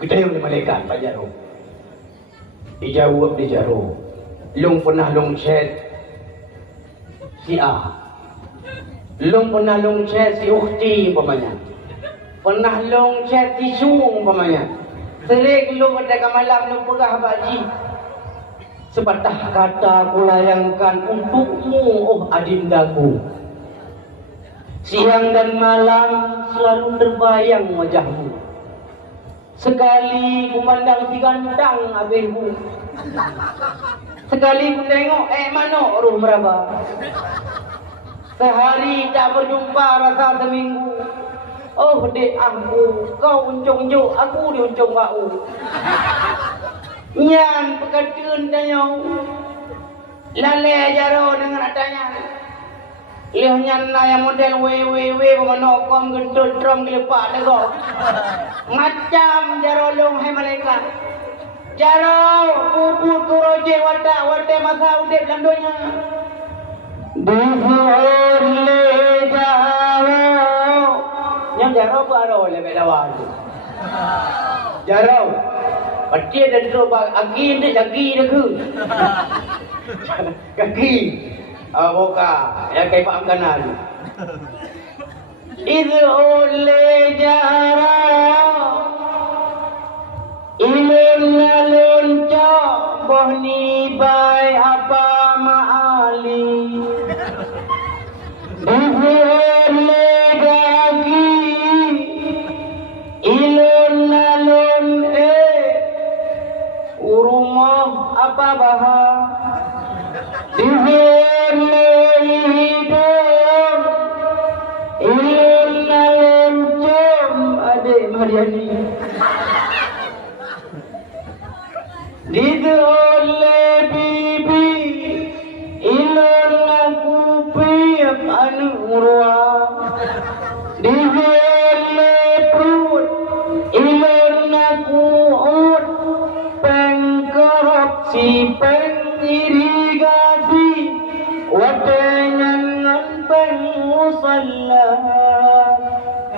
Kita yang malaikat Pak Jaro. Dijawab di Jaro. Long pernah long chat si A. Long pernah long chat si Ukhti umpamanya. Pernah long chat si Su umpamanya. Sering long pada malam long perah baji. Sepatah kata aku layangkan untukmu, oh adindaku. Siang dan malam selalu terbayang wajahmu. Sekali ku pandang si gantang abihmu. Sekali ku tengok, mana roh meraba. Sehari tak berjumpa rasa seminggu. Oh dek aku, kau uncung juk, aku di uncung bau. Nyan pekatun tanya lale Jaro dengan adanya leh nyan na yang model wewe pemano kom gendut drum gelepak nego macam Jaro long hai malaikat Jaro pupu turoje wate masa udep landonya duhur le Jaro yang Jaro baro le bedawan Jaro Pasti ada tu agi ni lagi dah ke? Kaki, boka, yang kayak Pak Kanan. Itu oleh Jaro, ilun nalun cok, boh ni bay apa maali. Itu oleh kaki, ilun nalun rumah apa bahar dihir hidup ilun naloncom adik Mariani didole bibi ilun aku piap anu urwa dihir perut ilun aku ut si pengirigasi wadangan pengusalla.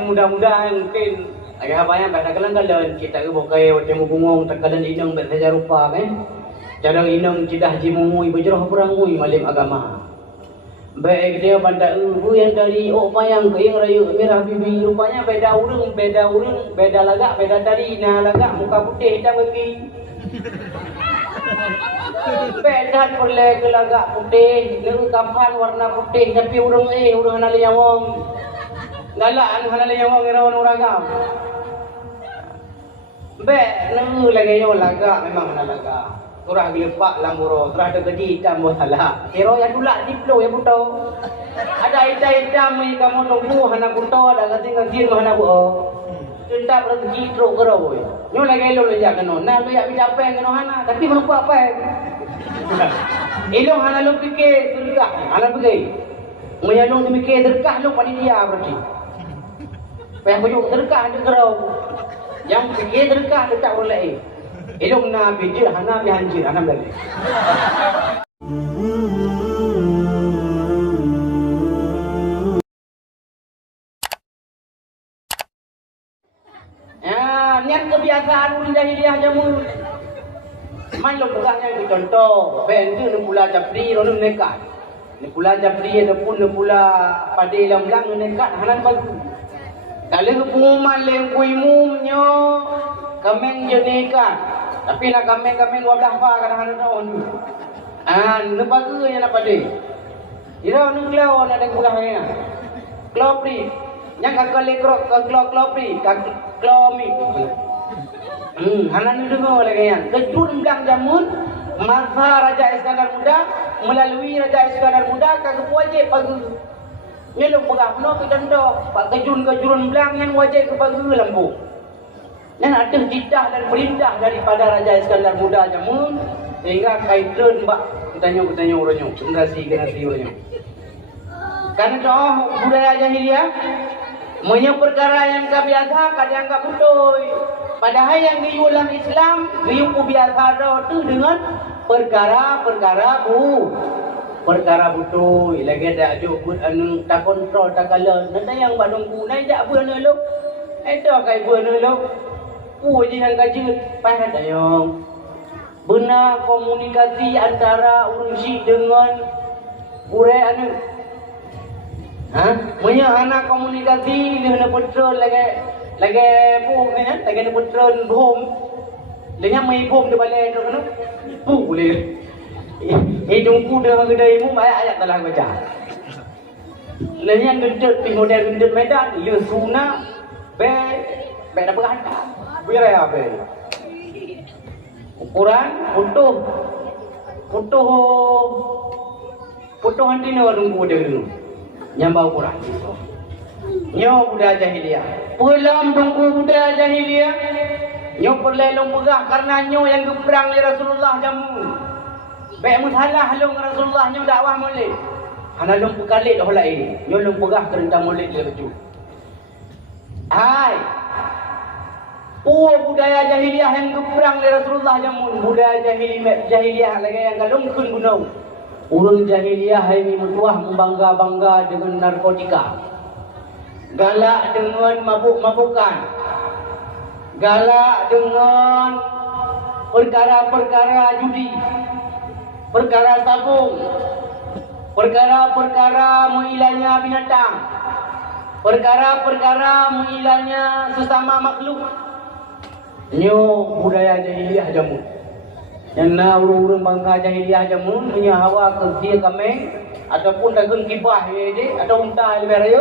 Mudah-mudahan mungkin agak apa yang pada kalang-kalang kita ke bokai wate mugungong takalan inang bersaja rupa kan. Jarang inang cidah jimumu berjerah perangui malim agama. Baik dia pada yang dari payang ke yang rayu merah bibi rupanya beda urang, beda lagak, beda dari nah lagak muka putih hitam bagi. Beda boleh ke lagak putih, lalu kapan warna putih tapi urang hanali nyawang. Galaan hanali nyawang irawan uragam. Nemu lagi yo lagak memang hanal lagak. Turah gelepak lamburo, turah ada gaji hitam buat salah. Hero yang dulak diplo ya buto. Ada hitam ni kamu nunggu hana buto, ada gaji hana buo. Kita berhenti teruk kerau. Nyo lagi lo lejak keno. Nah lo yak bicapai keno hana, tapi melupa apa? Ilong hana lo fikir sedekah, hana pergi. Menyalung mikir sedekah lo panitia berarti. Payah pujuk sedekah ada kerau. Yang fikir sedekah dia tak boleh. Ilong na bijir hana bihanjir hana balik. Niat kebiasaan orang jahiliah jamu. Main lo pegahnya itu contoh. Bentu ni pula Japri, orang nekat. Ni pula Japri ada pun ni pula Padil yang belang nekat. Hanan bagus. Kalau pengumuman lengkuimu nyo, kameng je nekat. Tapi nak kameng 12 pa kadang-kadang tahun. Ni bagus yang nak Padil. Ira ni klau nak ada pegahnya. Klau pri. Yang kakak lekrok klau pri. Klau mi. Hanan dengar lagi yang kejun gang jamun masa Raja Iskandar Muda melalui Raja Iskandar Muda kagak wajib pagi nyeluk pegah no ke contoh pak kejun belang yang wajib ke pagi lampu dan ada titah dan perintah daripada Raja Iskandar Muda jamun sehingga kaitan mbak tanya orangnya generasi orangnya karena doa budaya jahiliah punya perkara yang biasa kadang enggak betul. Padahal yang diulang Islam, riuh biasa itu dengan perkara betul. Lagi ada jukut anu tak kontrol tak kala. Nanti yang badung kunai tak benar lo. Itu kai benar lo. je yang kajut pai dayong. Benar komunikasi antara orang Syekh dengan burai anu. Punya anak komunikasi dia nak petrol lagi pun ni lagi nak petrol bom. Dia mai bom dia balik tu kan. Boleh. Hidungku dengan kedai mu ayat telah baca. Lain gendut pi model gendut Medan, le suna be dah berada. Biar apa? Ukuran foto hanti ni orang muda dulu. Nyambau ukuran. Nyo budaya jahiliah. Pulang tunggu budaya jahiliah. Nyo perlelong pegah karena nyo yang geperang li Rasulullah jamu. Baik musalah halung Rasulullah nyo dakwah molek. Hana lom pekalit dah lai. Nyo lom pegah kerentang molek dia baju. Hai. Budaya jahiliah yang geperang li Rasulullah jamu. Budaya jahiliah lagi yang galung kun gunung. Urang jahiliah ini mutuah membangga-bangga dengan narkotika. Galak dengan mabuk-mabukan. Galak dengan perkara-perkara judi. Perkara sabung. Perkara-perkara menghilangnya binatang. Perkara-perkara menghilangnya sesama makhluk. Nyo budaya jahiliah jamun. Yang na urang-urang bangga jahiliah jamun punya hawa ke kami ataupun dagang kibah je atau unta lebih raya.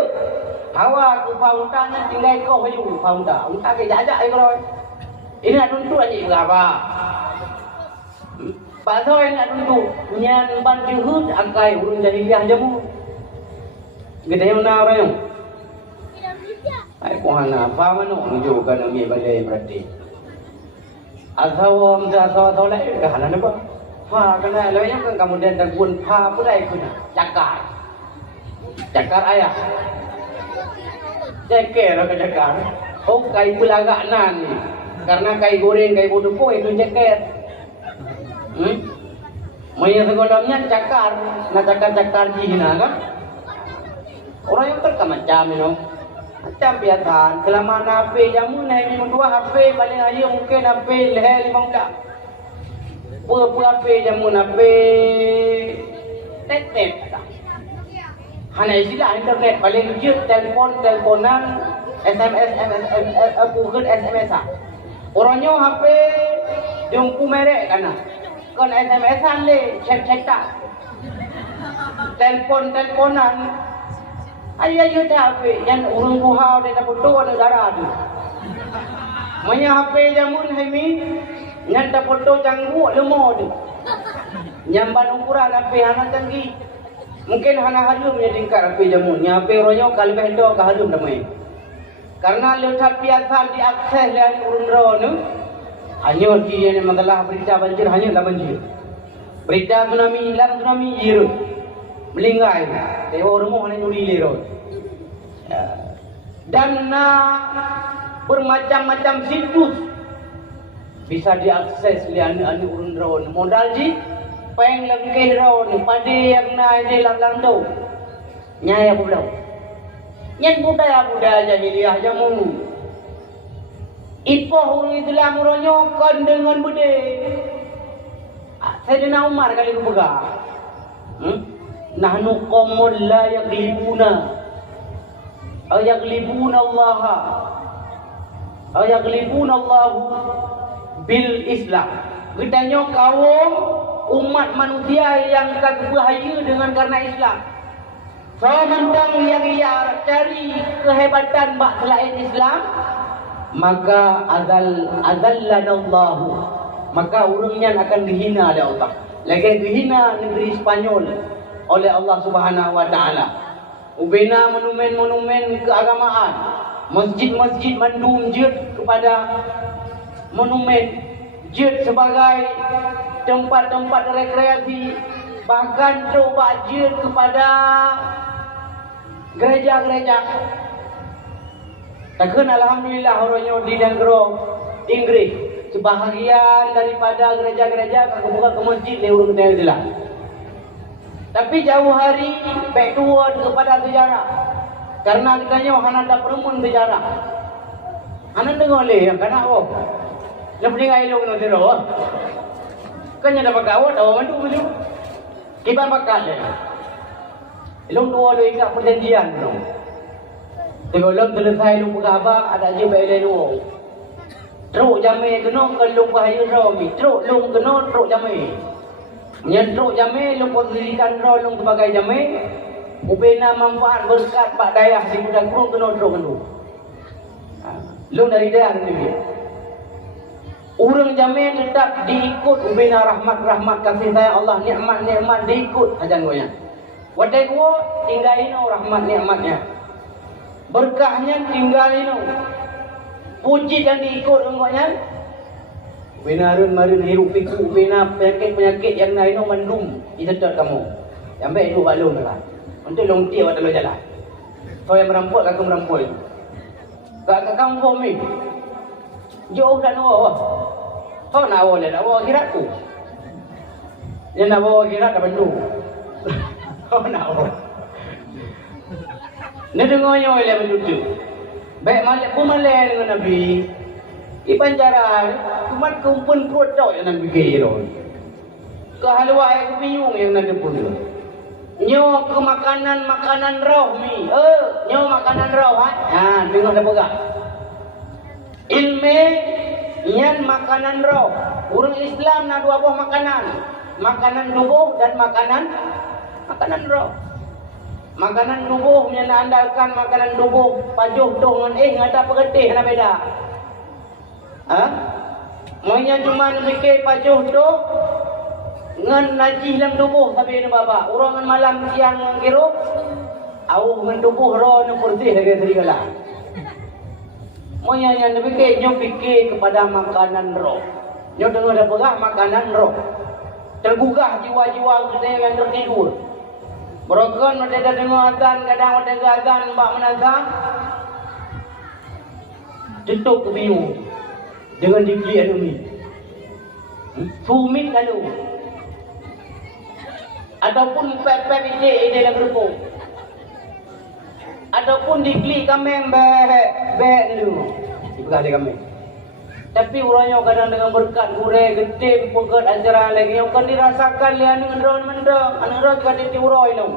Hawa ke untanya tinggal kau haju unta. Unta ke jajak ai kalau. Ini nak tuntut aje berapa? Pasal yang nak tuntut punya ban juhud akai urang jahiliah jamun. Gede yang na orang. Ai pohana apa mano nuju kan ambil balai berarti. Asawam asawam tolak ke halan apa? Kena lain kan kemudian terpun pun ai kuna. Cakar ayah. Ceker ke cakar. Oh kai pelagak nan ni. Karena kai goreng kai bodoh itu ceker. Maya segolamnya cakar, nak cakar jihina kan? Orang yang terkemacam you. Macam biasa, selama HP jamu naik minum 2 HP paling aja mungkin HP leher 15. Apa HP jamu HP net. Hanya istilah internet paling kecil teleponan SMS SMS. Orangnya HP jumpu merek kana. Kan SMS-an le chat tak. Teleponan Ayah dah HP yang urung buhau dia foto ada darah tu. Manya HP jamun hemi yang dah foto cangguk lemah tu. Nyamban ukuran HP hana canggih. Mungkin hana harum punya tingkat HP jamun. Yang HP royo kalau bedo ke harum damai. Karena letak biasa diakses dan urung ro tu. Hanya dia ni masalah berita banjir hanya lah banjir. Berita tsunami jiru. Melinggai. Dewa rumah ni nyuri lerot. Dan bermacam-macam situs bisa diakses oleh anak-anak urun drone. Modal ji, peng lengkeh drone, pada yang naik di lang-lang nyaya pulau. Yang budaya jahiliah jamu. Ipoh orang Islam meronyokan dengan bude. Sayyidina Umar kali ku pegang. Nahnu qawmun la yaglibuna Allah bil Islam. Katanya kaum umat manusia yang tak bahaya dengan karena Islam. Sementang yang cari kehebatan selain Islam, maka azallanallahu, maka orangnya akan dihina oleh Allah. Lagi dihina negeri Spanyol oleh Allah Subhanahu wa taala. Ubina monumen-monumen keagamaan, masjid-masjid mandum jid kepada monumen, jid sebagai tempat-tempat rekreasi, bahkan coba jid kepada gereja-gereja. Takkan alhamdulillah orangnya di negara Inggris sebahagian daripada gereja-gereja kalau buka ke masjid dia urung dia. Tapi jauh hari backward kepada sejarah. Karena katanya hana ada perumun sejarah. Anak dengar leh yang kana awak. Nak peningai long no tiro. Kanya dapat awak awak mandu mandu. Kiban bakal leh. Long dua lo ingat perjanjian long. Tengok long selesai long berapa ada je baik leh long. Truk jamai kena kelung bahaya romi. Truk long kena truk jamai. Yang truk jamai long posisikan roh long sebagai jamai. Ubena manfaat berkat pak dayah di budak kurung kena truk kena. Long dari dah ni. Orang jamai tetap diikut ubena rahmat kasih sayang Allah nikmat diikut ajan gonya. Wadai gua tinggalin rahmat nikmatnya. Berkahnya tinggalin. Puji dan diikut engkaunya. Ubena marun hirup pikuk ubena penyakit yang lain mendum isetot kamu. Sampai itu balung lah. Untuk long tiap atau jalan. So yang merampok kakak merampok. Kakak kampung ni. Jauh dah nawa. Kau nak bawa dia, nak bawa akhirat tu. Dia nak bawa akhirat dah bantu. Kau nak bawa. Dia dengarnya oleh bantu. Baik malik pun malik dengan Nabi. Iban jarak, cuma kumpul perut tau yang Nabi kira. Kehalwa yang bingung yang Nabi pun. Nyo ke makanan roh mi. Nyo makanan roh ha. Dengar dah pegang. Ilmu yang makanan roh. Orang Islam nak dua buah makanan. Makanan tubuh dan makanan roh. Makanan tubuh yang nak andalkan makanan tubuh pajuh tu dengan ngada pegetih nak beda. Ha? Monya cuma fikir pajuh tu ngan najis dalam tubuh tapi ni bapa. Orang ngan malam siang ngirup au ngan tubuh roh ni bersih lagi serigala. Monya yang fikir kepada makanan roh. Nyo dengar dah perah makanan roh. Tergugah jiwa-jiwa kita yang tertidur. Berokon mereka dengar azan, kadang mereka azan mbak menazah. Tutup ke biu dengan dibeli anu ni. Sumit lalu. Ataupun pep-pep ide dalam grup. Ataupun dibeli kambing bek dulu. Dipegang dia kambing. Tapi orangnya kadang dengan berkat gurih, getih, pegat ajaran lagi. Yang kan dirasakan lihat dengan drone mendang. Anak drone juga ditiurai tu.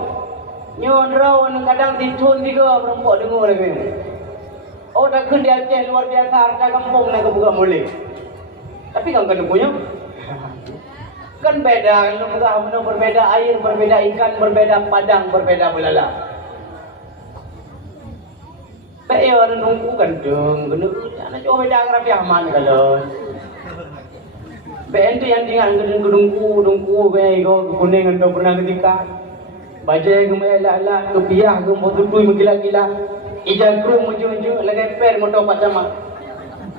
Nyon drone kadang ditun juga perempuan dengar lagi. Oh dah kun dia Aceh luar biasa harta kampung nak buka boleh. Tapi kan punya. Kan beda, kalau buka berbeda air, berbeda ikan, berbeda padang, berbeda belala. Baik orang nunggu gandeng, anak cakap beda Rabi Ahmad kalau. Baik itu yang tinggal gedung-gedungku, baik kau kuning atau pernah ketika. Bajai kemai lah, kepiah kemai menggila-gila. Ijal krum ujung-ujung lagi per motor pacama.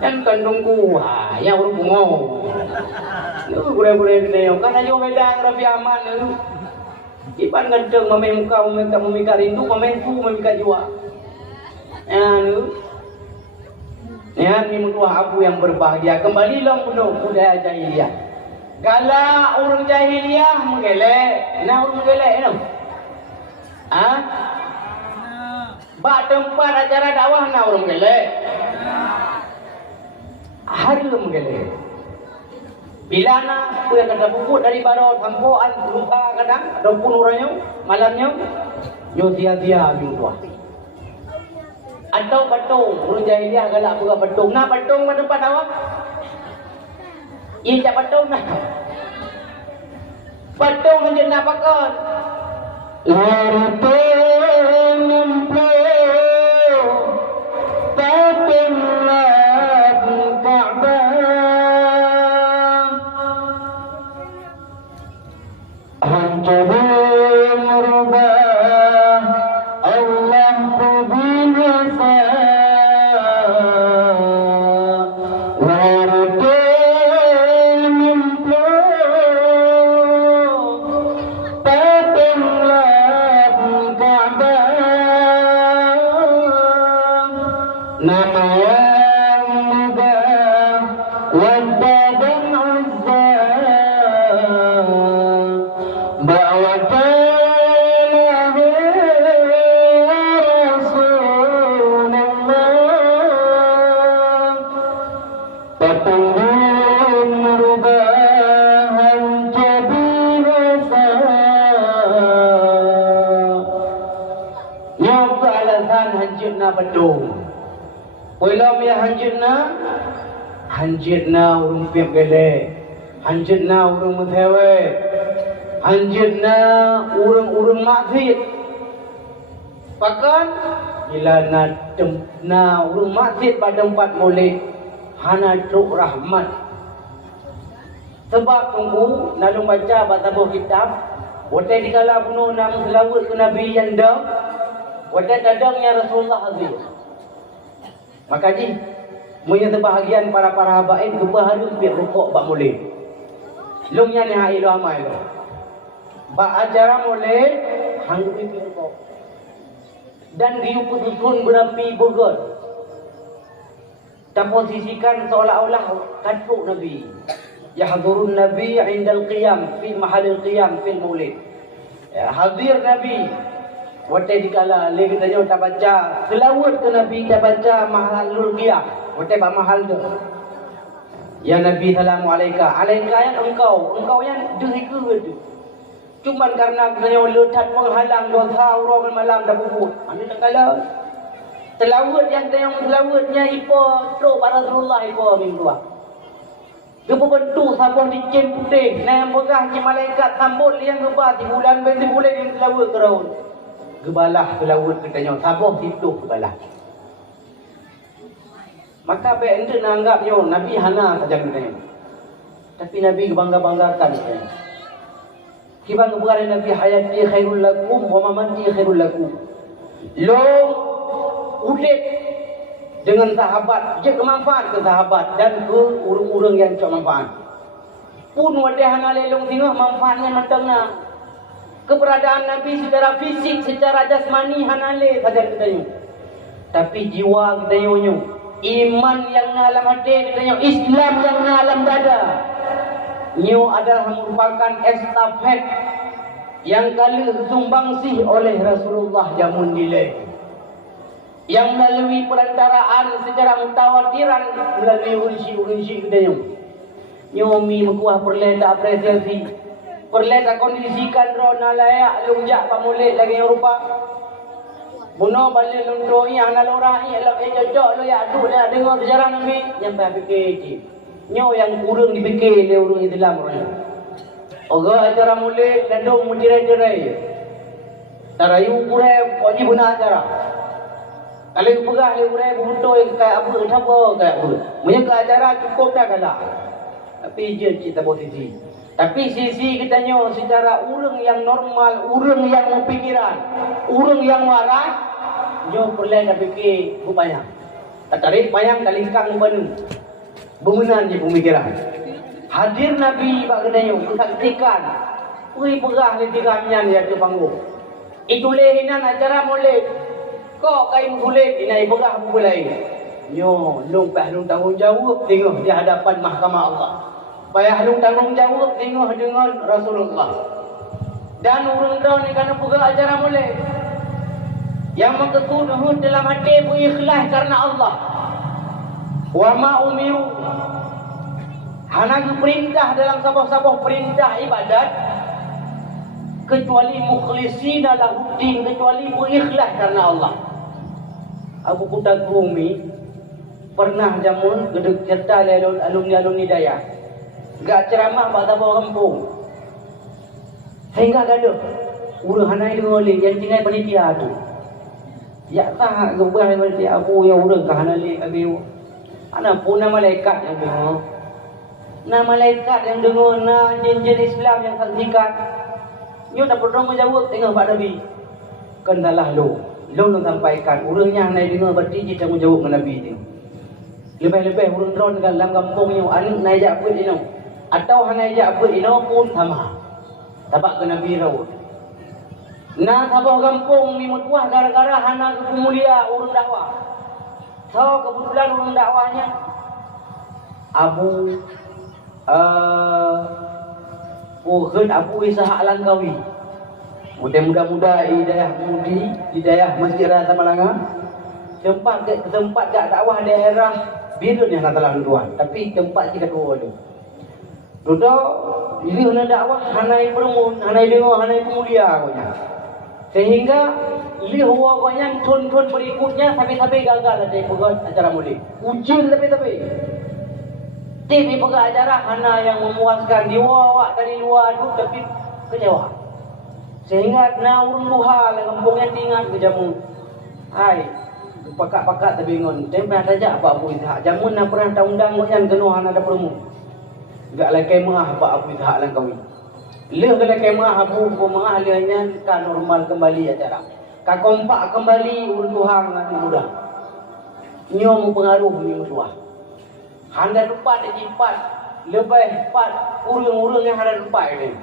Kan kandungku, yang orang bungau. Lu gurau-gurau gede, kan aja beda Rabi Ahmad lu. Iban gandeng mamai muka, memika rindu, mamai fu, memika jiwa. Ni mutua abu yang berbahagia. Kembalilah budaya jahiliyah. Kalau orang jahiliyah menggelek, orang menggelek ni. Bak tempat acara dakwah orang menggelek. Hari menggelek. Bila nak aku yang kata puput dari baru tampuan luka kadang ataupun orangnya malamnya nyo sia-sia jumpa. Atau patung, orang jahiliah galak buka patung. Nah patung pada tempat awak. Ia tak patung nah. Patung hanya nak pakai. Patung mempunyai patung Ka'bah. Hancur merubah Allah binasa. rubahan jadi rasa nyok alasan hancurna bedung Pulau ya hancurna urung piap gede hancurna urung methewe hancurna urung maksud pakan bila na urung maksud pada tempat mulai hana truk rahmat sebab tunggu nalung baca batabuh kitab watai dikala bunuh nam selawat ke Nabi yang dah watai dadangnya Rasulullah Aziz maka ji punya sebahagian para habaib kebaharu biar rukuk bak mulai lumnya ni hai lo amai lo bak acara mulai hanggu biar rukuk dan diuputusun berapi burger dan posisikan seolah-olah kadruk Nabi yahdurun Nabi indal qiyam fi mahalil qiyam fil maulid hadir Nabi watai dikala lagi tanya tak baca selawat ke Nabi tak baca mahalul qiyam watai pak mahal tu ya Nabi Assalamualaikum alaika yang engkau yang dihika tu cuma karena tanya letat menghalang dosa orang malam dah bubur ambil tak kala selawat yang tanya selawatnya ipo truk para Rasulullah ipo minggu dia berbentuk sabun di cem putih yang pegah je malaikat sambut yang gebah di bulan yang selawat ke raun gebalah selawat katanya sabun situ gebalah maka apa yang dia nanggapnya Nabi hana saja katanya tapi Nabi bangga-banggakan katanya kibang kebukaran Nabi hayati khairul lakum wa mamati khairul lakum lo ulit dengan sahabat je kemanfaat ke sahabat dan ke urung-urung yang cok manfaat pun wadah hana lelong tengok manfaatnya matangnya keberadaan Nabi secara fisik secara jasmani hana le saja katanya tapi jiwa katanya iman yang dalam hati katanya Islam yang dalam dada nyu adalah merupakan estafet yang kali sumbangsih oleh Rasulullah jamun nilai yang melalui perantaraan secara mutawatiran melalui urisi kita nyomi mekuah perle tak apresiasi perle tak kondisikan rona layak lungjak pamulik lagi yang rupa buno balik lundoi ana lorai elok cocok lo ya adu nak dengar sejarah Nabi yang tak fikir nyo yang kurang dipikir oleh orang Islam orang acara mulai landung menjerai-jerai tarayu kurai poji guna acara kalau pegah le kurai buntoi kayak apa thabo kayak apa punya ke acara cukup dah kalah tapi je kita posisi tapi sisi kita nyo secara urang yang normal urang yang berpikiran urang yang waras nyo perlu nak fikir banyak tarik bayang kalingkang benu bangunan je pemikiran hadir Nabi bak kedayo kesaksikan ui pegah le tiramnya dia ke panggung itu lehinan acara molek kok kain kulit inai pegah mulai nyo lumpah lung tanggung jawab tengok di hadapan mahkamah Allah payah lung tanggung jawab tengok dengan Rasulullah dan urang-urang ni kana pegah acara molek yang mengetunuh dalam hati pun ikhlas karena Allah wa ma umiru hana perintah dalam sabah-sabah perintah ibadat kecuali mukhlisina lahuddin kecuali berikhlas karena Allah Abu Kutat Rumi pernah jamun gedek cerita alumni daya gak ceramah pada bawah kampung sehingga gaduh urang hanai ngoleh yang tinggal panitia tu ya tak gebah panitia aku yang urang kahanali abiu ana puna malaikat yang dengar na malaikat yang dengar na jin-jin Islam yang saksikan nyo tak perlu menjawab tengok Pak Nabi kendalah lo sampaikan urangnya hanai dengar berarti dia tanggung jawab dengan Nabi tu lebih-lebih urang drone dalam kampung nyo anak naik apa ini atau hanai apa ini pun sama tabak ke Nabi rawat na sabah kampung ni mutuah gara-gara hana kemulia urang dakwah so kebetulan urang dakwahnya Abu Abu Ishaq Langkawi muda-muda hidayah Masjid Raya Tamalanga tempat gak dakwah daerah Bila ni nak telah luar. Tapi tempat kita dua tu. Duduk, ini hendak dakwah, hanai permun, hanai dengar, hanai pemulia konya. Sehingga lihuwa konya tun-tun berikutnya sampai-sampai gagal ada pegang acara mulik. Ujian tapi. Tapi pegang acara hana yang memuaskan diwawak dari luar tu tapi kecewa. Sehingga na urun luha lah kampung yang tinggal ke jamu. Hai, pakak-pakak terbingung. Tempat saja apa Abu Ishak. Jamun nak pernah undang konya kenuhan ada permu. Gak lah kemah apa Abu Ishak lang kami. Leh kalau kemah Abu Pemah lehnya kan normal kembali acara. Ka kompak kembali urun Tuhan dengan mudah. Nyo mempengaruh ni musuh. Handa lupa de jipat lebih pat urang-urang yang handa lupa ini.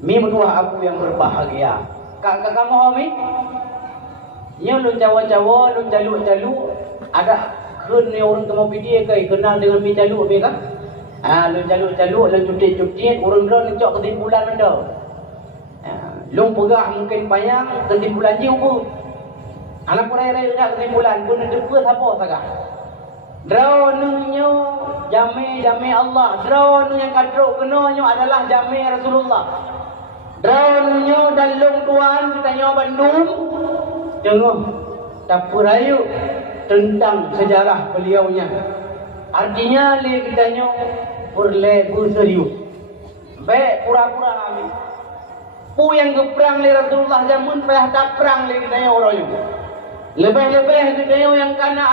Mi musuh Abu yang berbahagia. Kak kamu mi? Nyo lu cawa-cawa, lu jalu-jalu ada keun ni orang temu video kai kenal dengan mi jalu mi kan? Lu jaluk-jaluk, lu cutit-cutit, urang-urang ni cok ketimpulan anda. Lu pegah mungkin payang, ketimpulan jiu pun. Anak perai-rai nak ketimpulan pun ada dua siapa sagah. Drawnunya jami Allah. Drawnu yang kadruk kenanya adalah jami Rasulullah. Drawnunya dalung tuan kita nyawa Bandung. Dengar, tak perayu tentang sejarah beliaunya. Artinya le kitanya berlebu serius. Baik pura-pura kami. Pu yang keperang le Rasulullah zaman payah tak perang le kitanya orang itu. Lebih-lebih kitanya yang kana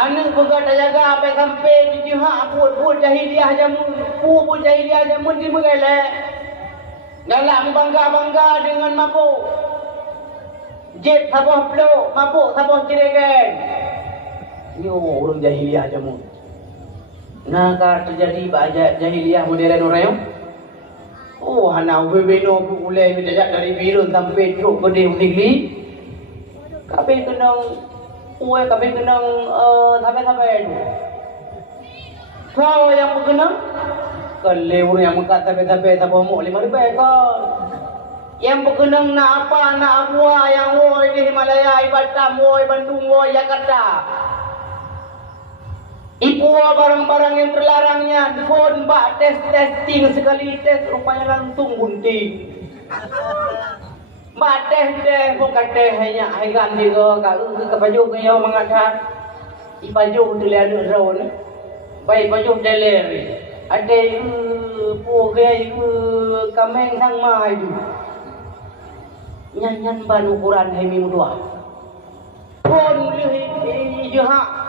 anu pegat jaga apa sampai di jihad buat jahiliah zaman. Pu jahiliah zaman di mengelak. Galak bangga-bangga dengan mabuk. Jet sabah peluk, mabuk sabah ciregan. Ini orang jahiliah jamu. Nah, kalau terjadi baca jahiliah modern orang oh, hana beno mulai menjajak dari birun sampai truk gede tinggi. Kabeh kenang kabeh kenang sampai tu. Kau yang berkenang kalau yang mengkat sampai tak mau 5 ribu kau. Yang berkenang nak apa, nak buah yang woi di Himalaya, Batam, woi Bandung, woi Jakarta. Ipuah barang-barang yang terlarangnya, phone bak testing sekali tes rupanya langsung gunting. Bak tes bukan tes hanya haigan juga kalau ke baju kaya mengajar. Baju dilihat drone. Baik baju deler. Ada pogai kameng sang mai tu. Nyanyan ban ukuran hemi mudua. Phone li jihad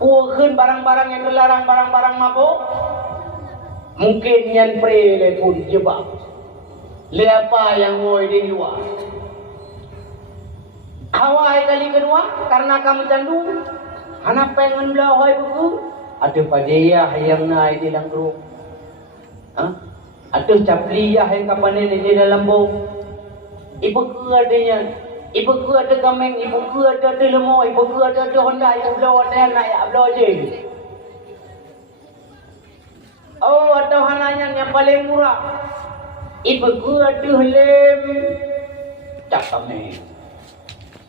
Puakan barang-barang yang dilarang, barang-barang mabuk. Mungkin yang prele pun jebak. Liapa yang woi di luar. Awal kali kedua, karena kamu candu. Anak pengen belahoi buku. Ada padayah yang naik di dalam grup. Ada capliyah yang kapanin di dalam buk. Ibu ke adanya. Ibu ku ada kameng, ibu ku ada lemo, ibu ku ada Honda, ibu belau ada nak belau je. Oh, atau hananya yang paling murah. Ibu ku ada lem cak kameng.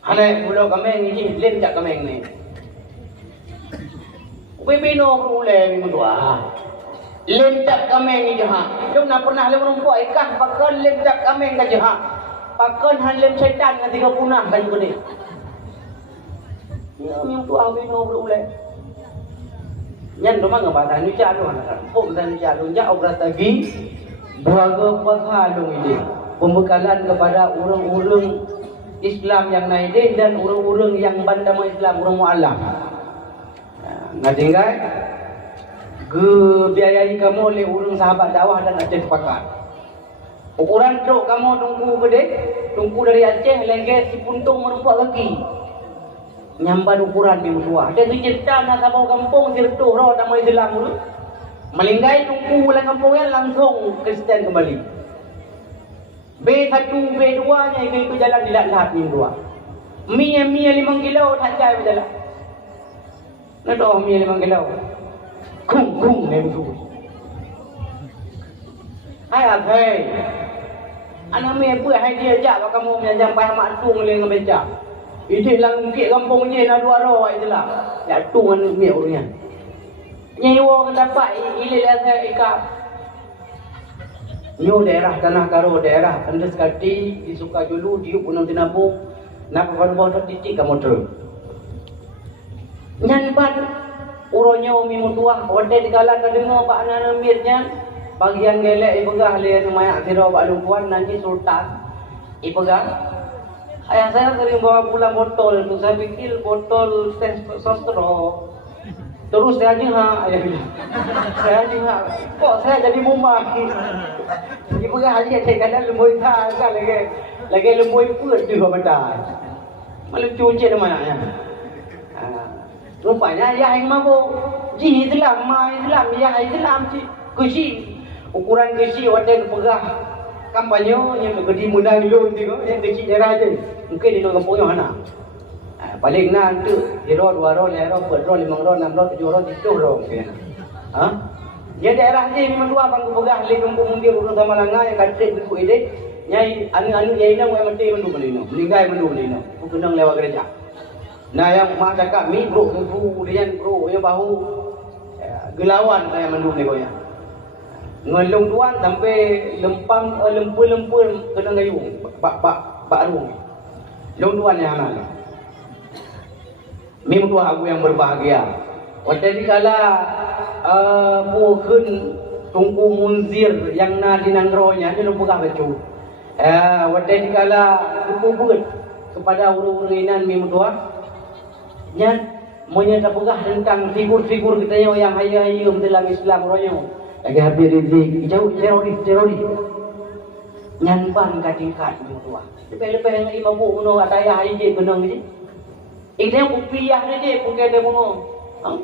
Hana belau kameng ni lem cak kameng ni. Bebeno rule mudua. Lem cak kameng ni jaha. Jom nak pernah lem rumput ikan pakai lem cak kameng ka jaha. Pakon hanlem syaitan dengan 3 punah kan gede. Yang tu awin boleh. Nyan rumah ngapa tani jadu anak. Pom tani jadu nya obrat lagi bahaga penghalung ini. Pembekalan kepada orang-orang Islam yang naik dan orang-orang yang bandama Islam orang mualaf. Ngatinggai ge biayai kamu oleh orang sahabat dakwah dan Aceh sepakat. Ukuran truk kamu tunggu gede, tunggu dari Aceh lengket si puntung merumpak kaki. Nyamban ukuran di musuh. Ada cerita nak sabau kampung sirtuh roh nama Islam dulu. Melinggai tunggu ulang kampungnya langsung Kristen kembali. B1, B2 nya itu jalan dilat-lat ni dua. Mie 5 kilo tak jai berjalan. Nak doh mie 5 kilo. Kung ni musuh. Hai anak mie buat hai dia jak kalau kamu menjam payah mak tung le ngemeja. Ijik lang mungkin kampung je nak dua roh itulah. Ya tu kan ni orangnya. Nyewa dapat ilil asal ikap. Nyu daerah Tanah Karo, daerah Andes Kati, di Sukajulu, di Gunung Tinabung, nak baru-baru titik ke motor. Nyan pan uronya umi mutuah, wadai dikalah kadengo pak nana mirnya, bagian gelek ipegah le semayak siro pak lumpuan nanti sultan ipegah. Ayah saya sering bawa pulang botol tu, saya pikir botol sostro. Terus saya jengah, ayah bilang, saya jengah, kok saya jadi mumak. Ibu kan haji saya kata lemboi tak kan lagi lemboi pun di bawah badan. Malu cuci di mana? Rupanya ayah yang mabuk, ji Islam, ya Islam ji, kesi ukuran kesi wadah kepegah kampanye yang gede mudah dulu yang kecil daerah je, mungkin di dalam kampungnya mana? Paling nak tu, 1 roh, 2 roh, 5 roh, 4 roh, 5 roh, 6 roh, 7 roh, 10 roh mungkin. Dia daerah ni memang dua bang kepegah le kampung dia urus sama langa yang katrik berku ide, nyai anu nyai nak buat mati mendu menino, meninggal mendu menino, bukan lewat gereja. Nah yang mak cakap mi bro dia yang bahu gelawan kayak mendu ni konya. Ngelung tuan sampai lempang lempul kena gayung, bak arung. Long tuan yang mana? Mi tua aku yang berbahagia. Waktu kala puhun tungku munzir yang na dinangronya ni lupa bacu. Waktu kala kupubut kepada uru-uruinan mi tua. Nya monya tapugah tentang figur-figur kita yang hayam dalam Islam royo. Lagi habis rizik jauh teroris. Nyanpan katingkat mi tua. Lepas yang imam bu no ataya haije benang ni. Ini yang kupiah ni je, bukan dia bunga.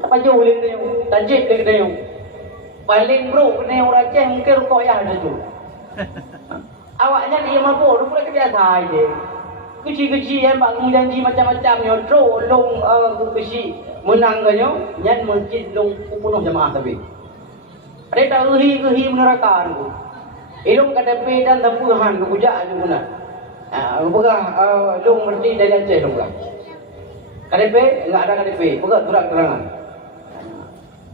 Tak pajau boleh dia, tajik dia dia. Paling bro, kena orang Aceh mungkin rukoyah dia tu. Awaknya dia mabuk, dia pula kebiasaan je. Kecil-kecil yang bak janji macam-macam ni, long kecil menang kanyo, nyan masjid long penuh jemaah tapi. Ada tak gehi menerakan tu. Ilung KTP dan tempuhan kebujak je guna. Bukan long berarti dari Aceh long kan. KTP, enggak ada KTP, pegang surat keterangan.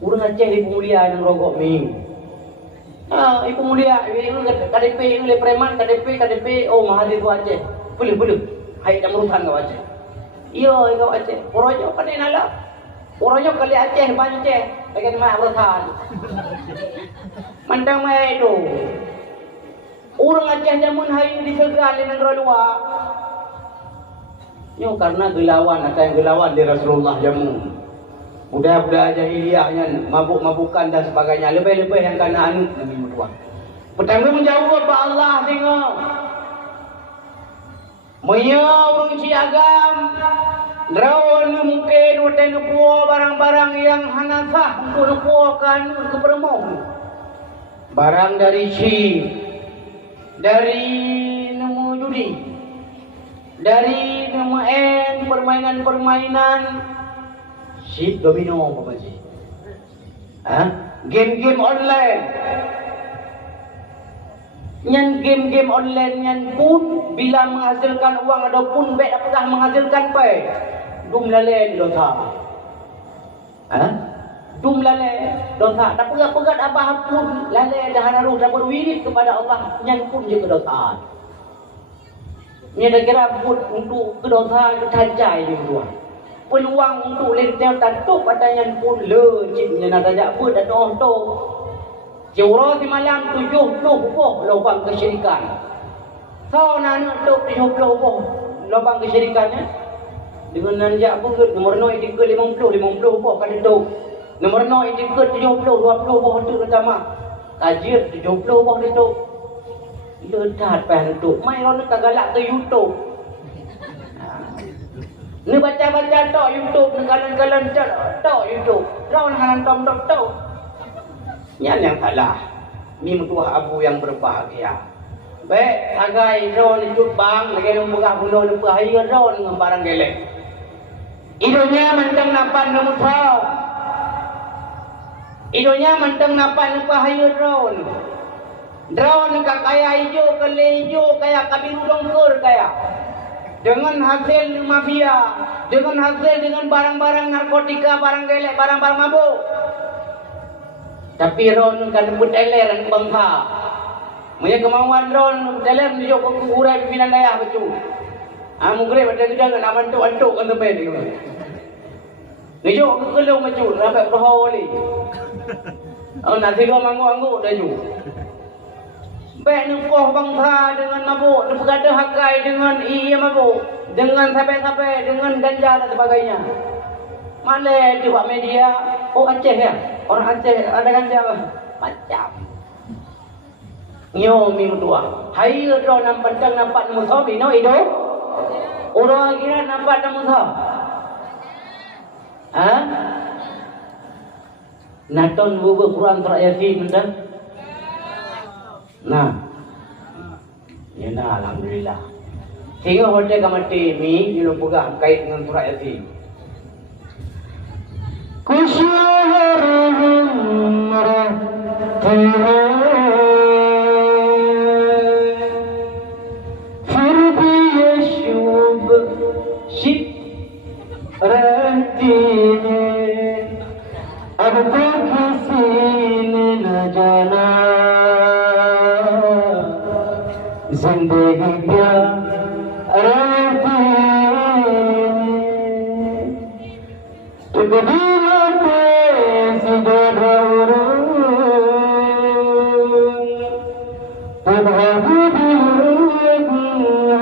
Urang Aceh ibu mulia yang rogok mi. Ibu mulia, KTP ini le preman, KTP, oh mahal itu Aceh. Boleh. Hai dah merupakan kau Aceh. Iya, kau Aceh. Porojo kan nala. Porojo kali Aceh Aceh, bagian mak bertahan. Mandang mai itu. Urang Aceh jamun hari di segal dengan luar. Yo karena gelawan, ada yang gelawan di Rasulullah jamu. Budak-budak jahiliyah yang mabuk-mabukan dan sebagainya. Lebih-lebih yang kena anut Nabi Muhammad. Pertama menjawab apa Allah tengok. Maya orang siagam. Rawan mungkin udah nupuah barang-barang yang hanasah untuk nupuahkan ke peremau. Barang dari dari nemu judi. Dari nemain permainan sheet domino apa sih? Game-game online. Nyan game-game online nyan pun bila menghasilkan uang ataupun bet apakah menghasilkan pay. Dum lale dosa. Dum lale dosa. Tak pegat apa pun lale dah haru dah berwirid kepada Allah nyan pun je kedosaan. Ini ada kira pun untuk kedosa ketajai di luar. Peluang untuk lentau tantuk pada yang pun lejitnya nak ajak pun dan tu. Jauh di malam 70 lubang kesyirikan. So nak tu 70 lubang kesyirikannya. Dengan nanjak pun nomor 0 itu ke 50 kali tu. Nomor 0 itu ke 70 20 tu pertama. Kajir 70 tu. Lekat pen tu. Mai orang nak galak ke YouTube. Ni baca-baca tok YouTube, ni galan-galan tok YouTube. Rawan hanan tom tok. Yang salah. Ni mutuah abu yang berbahagia. Baik, agai ron itu bang, lagi nak buka bunuh lupa hari ron dengan barang gelek. Idonya mentang napan namusau. Idonya mentang napan lupa hari ron. Drone ka kaya hijau, kele hijau, kaya kabiru dongkur kaya. dengan hasil mafia, dengan hasil dengan barang-barang narkotika, barang gelek, barang-barang mabuk. Tapi ron kan berteler dan bangsa. Punya kemauan ron berteler ni jauh kurai pimpinan daerah betul. Mungkin ada kita kan amantu kan sampai ni. Ni jauh kekelau macam sampai berhau ni. Nak tiga manggu dah jauh. Baik nukoh bangsa dengan mabuk, bergada hakai dengan iya mabuk, dengan sampai-sampai dengan ganja dan sebagainya. Mana di buat media? Oh Aceh ya, orang Aceh ada ganja macam. Nyo minggu tua. Hai ro nampak musuh bino itu. Orang kira nampak musuh. Naton bubu Quran surah Yasin betul? Nah, ya dah alhamdulillah. Sehingga hotel kamati ni you pegang kait dengan surah Yasin. Kusyuruhum firbi yashub shib rahtine abda kisine na jana जिंदगी क्या रहती तकदीरों पे सिजदों तब दिल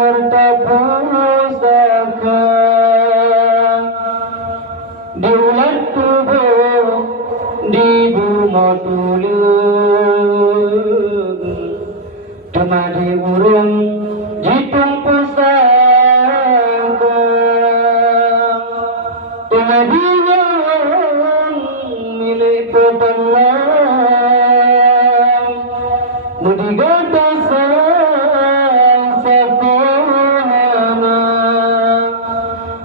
हर तपस्या diulat tubuh di bumi tulung temadi urung jitung pusaka temadi urung milik petelang mudigata sasakona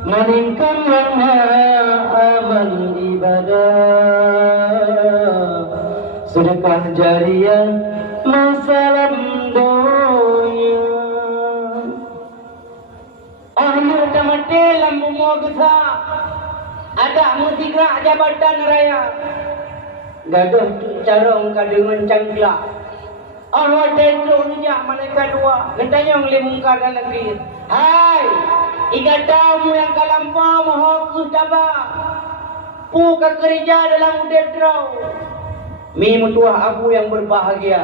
meningkan amal ibadah sedekah jariah masalah dunia. Akhir tamate lambu mogsa ada musigra jabatan raya. Gaduh carong kadungan cangkla. Allah tentu niya mereka dua. Ngentanyong limungka dan negeri. Hai, ikatamu yang kalampau mohon kutaba. Pu kerja dalam udedrau. Mi mutua aku yang berbahagia.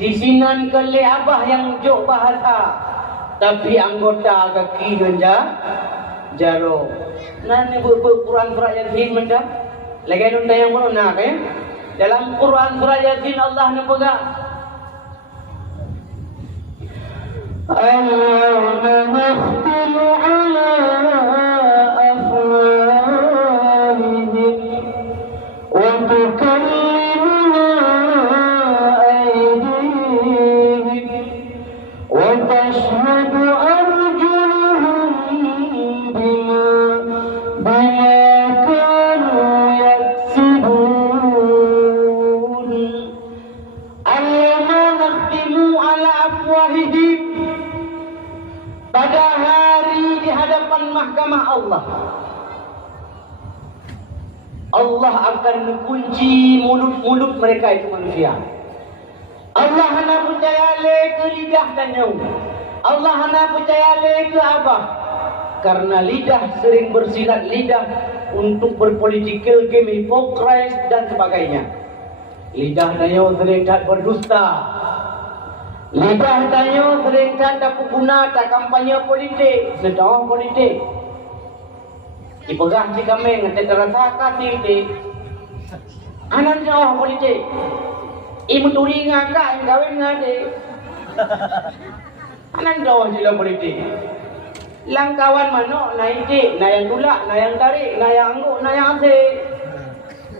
Disinan kele abah yang jok bahasa. Tapi anggota kaki ganja jaro. Nani Quran surah Yasin menda. Lagi nunda yang nak dalam Quran surah Yasin Allah nampak. Al-yawma nakhtimu ala afwahihim wa tukallimuna aydihim wa tashhadu arjuluhum bima kanu yaksibun. Al-yawma nakhtimu ala afwahihim. Pada hari di hadapan mahkamah Allah, Allah akan mengunci mulut-mulut mereka itu manusia. Allah hanya percaya ke lidah dan nyawa. Allah hanya percaya ke abah. Karena lidah sering bersilat lidah untuk berpolitical game, hipokris dan sebagainya. Lidah dan nyawa sering tak berdusta. Lidah tayo sering tak guna tak kampanye politik, sedang politik. Ipegah si kami ngate terasa kati anan jauh politik. Ibu turi ngaka yang kawin ngade. Anan jauh jila politik. Langkawan mano naik na yang tulak, na yang tarik, na yang angguk, na yang asik.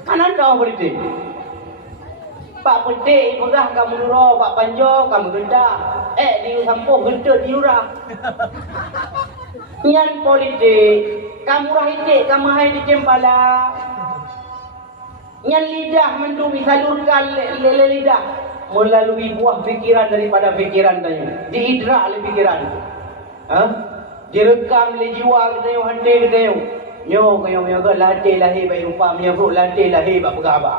Anan jauh politik. Pak petik pegah kamu nuro, pak panjo kamu gendak. Di sampo gendak diurah. Nyan politik, kamu rahitik, kamu hai di cempala. Nyan lidah mendu disalurkan lidah melalui buah fikiran daripada fikiran tanya. Diidrak oleh fikiran. direkam le jiwa kita yo hande kita yo nyo kayo yo late lahi bai rupa mia bro late lahi ba begaba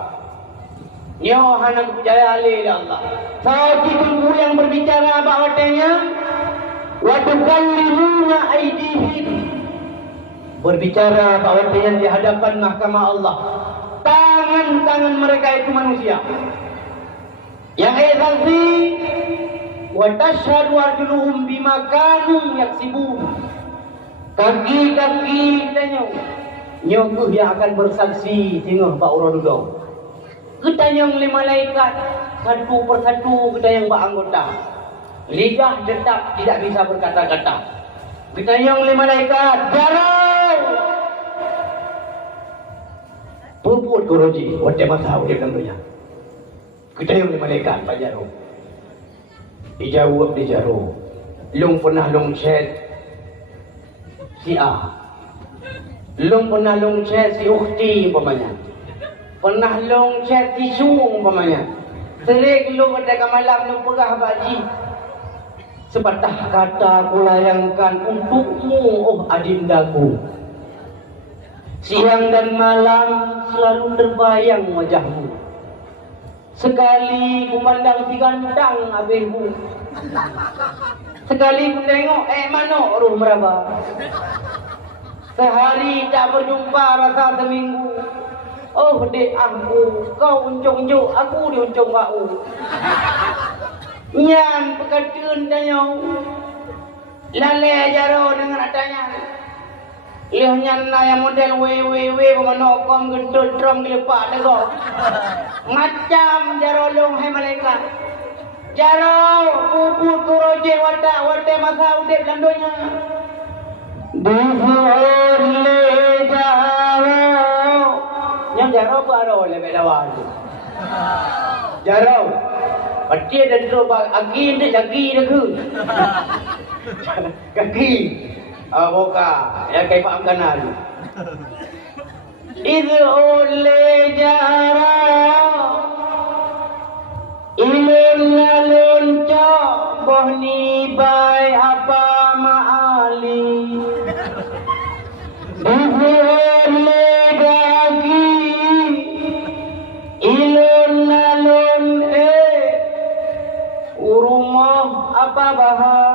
nyo hanang percaya le Allah saat itu yang berbicara bahwatanya wa tukallimuna aydihim berbicara bahwatanya di hadapan mahkamah Allah tangan-tangan mereka itu manusia yang ayat wa tashhadu arjuluhum bima kanu yaksibun kaki-kaki kita nyo yang akan bersaksi tengok pak orang dulu kita yang le malaikat satu persatu kita yang beranggota lidah tetap tidak bisa berkata-kata kita yang le malaikat jarau puput koroji wate masa dia namanya kita yang le malaikat pak jarau dijawab di jaro long pernah long chat si A long pernah long chat si ukhti umpamanya pernah long chat si Su umpamanya sering lu ketika malam lu pegah baji sepatah kata aku layangkan untukmu oh adindaku siang dan malam selalu terbayang wajahmu sekali ku pandang si gantang abihku sekali ku tengok mana ruh meraba sehari tak berjumpa rasa seminggu oh dek aku kau uncung-uncung aku diuncung bau nyan pekatun tanya lale jaro dengan adanya Leh nyan na yang model we pemanokom gendut drum gelepak negok. Macam jarolong hai malaikat. Jaro puput kuroje wate masa udip landonya. Duhur le jaro. Yang jaro baro le bedawan. Jaro. Pati ada drobak agi ni jagi dah ke. Kaki. Boka ya kay paangkanan idul jara ilun lalun cho bohni bai apa maali idul gagi ilun lalun urumah apa bahar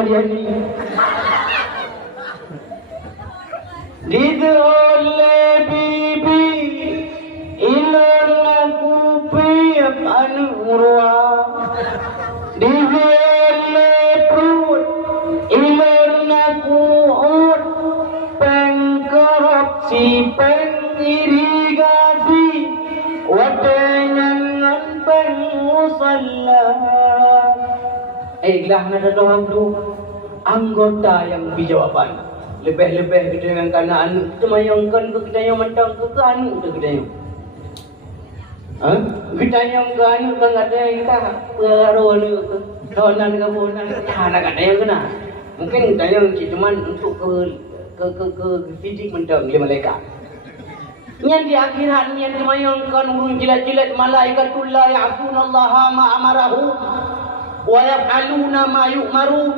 Mariani Didole bibi ilon aku piap anurwa Didole perut ilon aku ut pengkorupsi pengirigasi watengan pengusalla gelah nada doang tu anggota yang berjawapan lebih-lebih kita yang kena anu kita mayangkan ke kita yang mentang ke anu kita yang kita yang ke anu kan ada yang kita peraro ni ke donan ke bonan anak ada yang kena mungkin kita yang cuma untuk ke fisik mentang dia malaikat yang di akhirat yang dimayangkan urung jilat-jilat malaikatullah ya'sunallaha ma amarahu wa yaf'aluna ma yu'marun.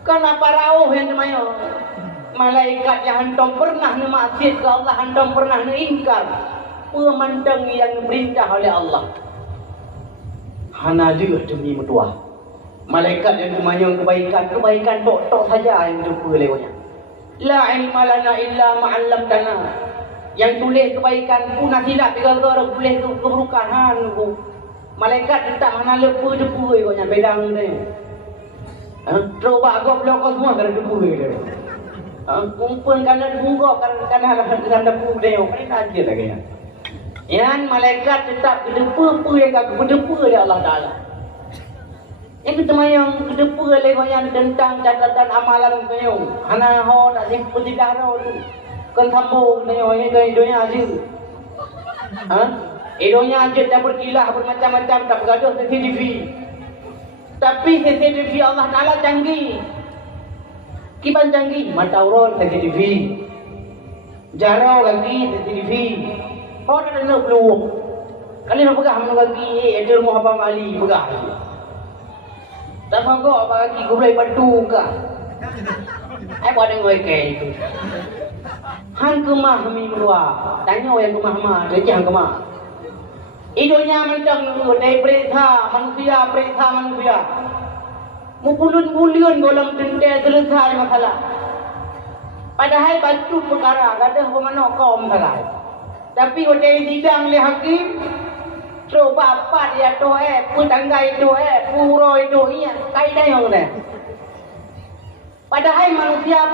Kenapa rauh yang namanya malaikat yang hendak pernah maksiat ke Allah, hendak pernah ingkar pemandang yang diperintah oleh Allah. Hana dia demi mertua. Malaikat yang namanya kebaikan tok saja yang jumpa lewatnya. La ilma lana illa ma 'allamtana. Yang tulis kebaikan pun nak silap gara-gara tulis keburukan hanu. Malaikat tetap mana lepu kau yang bedang dia. Coba kau blok semua kerana depu dia. Kumpul kerana bunggok kerana depu dia. Mana aja lagi. Yang malaikat tetap kedepu yang kau kedepu oleh Allah Taala. Yang kita mayang kedepu oleh kau yang tentang catatan amalan kau. Hana ho tak seperti darah tu. Kan sambung kau yang kau hidupnya aja. Hidupnya aja tak berkilah bermacam-macam tak bergaduh CCTV. Tapi CCTV Allah Ta'ala canggih. Kiban canggih. Mata orang CCTV. Jarau lagi CCTV. Kau ada nak peluang. Kali nak pegang mana kaki, ada rumah Abang Ali pegang. Tak sanggup apa kaki kau boleh bantu ke? Ai buat dengan ikan itu. Han kemah mi melua. Tanya yang kemah mah, dia jangan kemah. Hidupnya macam dari perintah manusia. Mupulun-bulun dalam denda selesai masalah. Padahal batu perkara, ada mana kaum salah. Tapi hotel sidang oleh hakim, coba apa dia doa, putanggai doa, puroi doa, kaidah yang mana? Padahal manusia.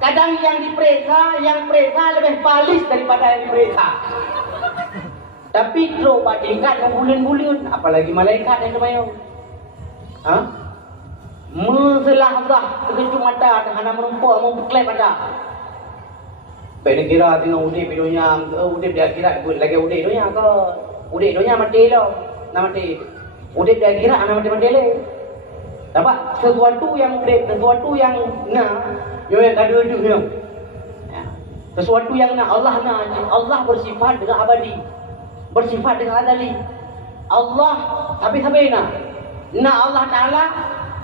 Kadang yang diperiksa lebih palis daripada yang diperiksa. Tapi coba tingkat bulan-bulan, apalagi malaikat yang kemayu. Meselahzah terkejut mata dengan merempuk membuklai mata. Benda kira tengok udip hidupnya, udip dia kira lagi udip hidupnya ke? Udip hidupnya mati dah, nak mati. Udip dia kira anak mati leh. Nampak? Sesuatu yang nak, yang ada hidupnya. Sesuatu yang nak Allah bersifat dengan abadi, bersifat dengan azali. Allah habis-habis nak Allah Taala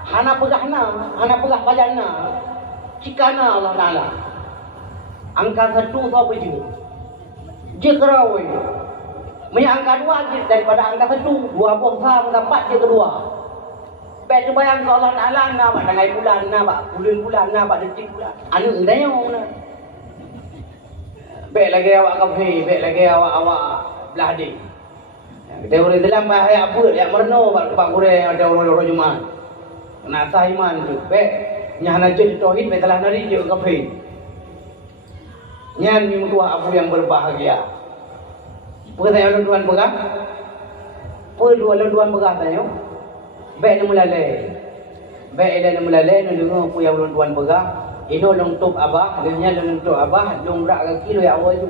hana pegah pajana. Cikana Allah Taala. Angka 1 tu apa je? Je kerawai. Punya angka 2 daripada angka 1, 2 bohong dapat je kedua. Baik bayang ke Allah Taala nak tanggal bulan, nak bulan, nak detik bulan. Anu ndanya mana? Baik lagi awak kafe, baik lagi awak belah dik. Kita orang dalam bahaya apa yang merno pak gure ada orang Jumaat. Nak sah iman tu. Baik nyah najis tauhid baik salah nari je kafe. Nyan ni mutua abu yang berbahagia. Apa saya laluan begah? Apa dua laluan begah tanya? Baik nak mulalai nak dengar apa yang laluan begah. Ino long top abah, dia long top abah, long rak kaki lo ya awal tu.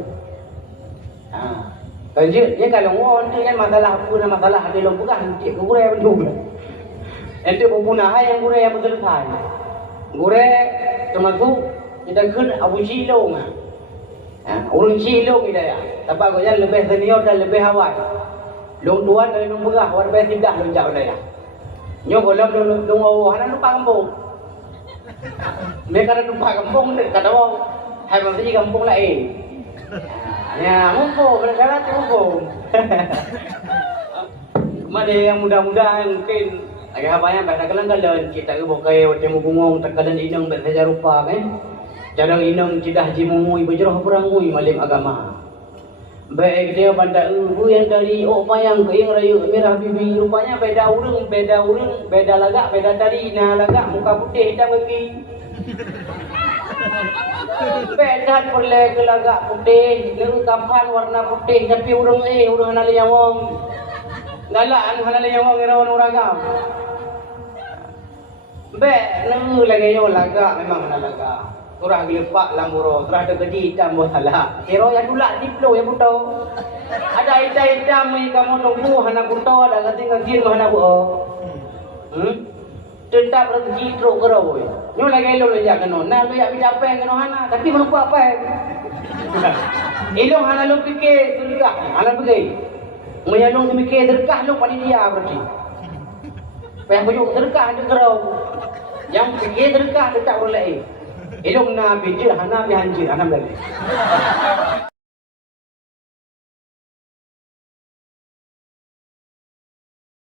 Lanjut, dia kalau orang tu kan masalah ada long begah, cik gurai betul. Itu pembunuh yang gurai yang selesai. Gurai termasuk kita kena Abu Cilong. Orang Cilong kita ya. Tapi aku jangan lebih senior dan lebih awal. Long tuan dan long begah, orang lebih tidak long jauh dah. Nyo golong long awal, hana lupa kampung. Mereka ada lupa kampung, kata orang, hai mesti kampung lain. Ya, mumpung, berjalan mumpung. Mana yang muda-muda mungkin agak apa yang pada kalang-kalang kita ke bokai macam bungong terkadang inang bersaja rupa kan. Jarang inang cidah jimui berjerah perangui malim agama. Baik dia pada yang dari payang ke yang rayu merah bibi rupanya beda urang, beda lagak, beda tadi nah lagak muka putih hitam kaki. Beda boleh ke lagak putih, lalu kapan warna putih tapi urang hanali nyawang. Galaan hanali nyawang irawan uragam. Lalu lagi yo lagak memang hanal lagak. Turah gelepak lamburo, turah ada gedi hitam salah. Hero yang dulak diplo yang buto. Ada hitam yang kamu nunggu hana buto, ada ganti hana buo. Tetap rezeki teruk kerau. Nyo lagi lo lejak keno. Nah lo yak bidapen keno hana, tapi melupa apa? Ilong hana lo fikir sedekah, hana pergi. Menyalung semikir sedekah lo panitia berarti. Payah bujuk sedekah dia kerau. Yang fikir sedekah dia tak boleh. Ilong na bijir hana bihanjir hana balik.